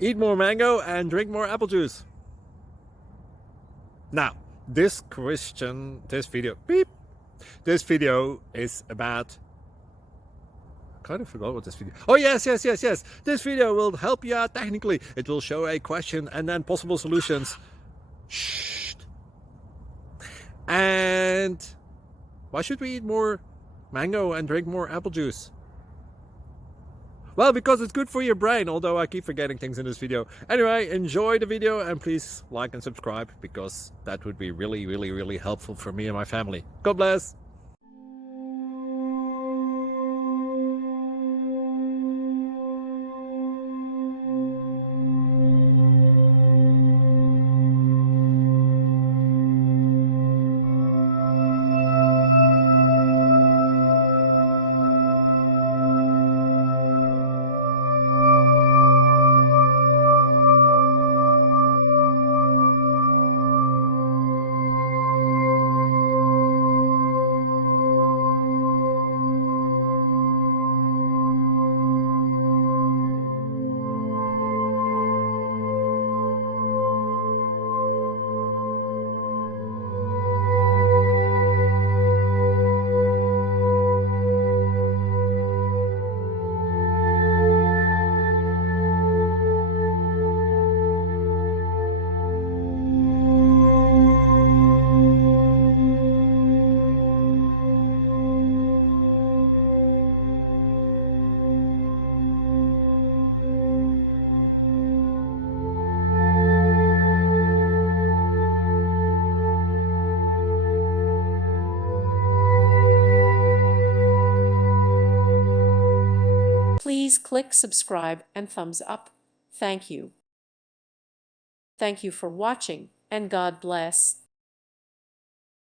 Eat more mango and drink more apple juice. Now, this video is about, I kind of forgot what this video. Oh, yes. This video will help you out technically. It will show a question and then possible solutions. Shh. And why should we eat more mango and drink more apple juice? Well, because it's good for your brain, although I keep forgetting things in this video. Anyway, enjoy the video and please like and subscribe, because that would be really helpful for me and my family. God bless! Please click subscribe and thumbs up. Thank you. Thank you for watching, and God bless.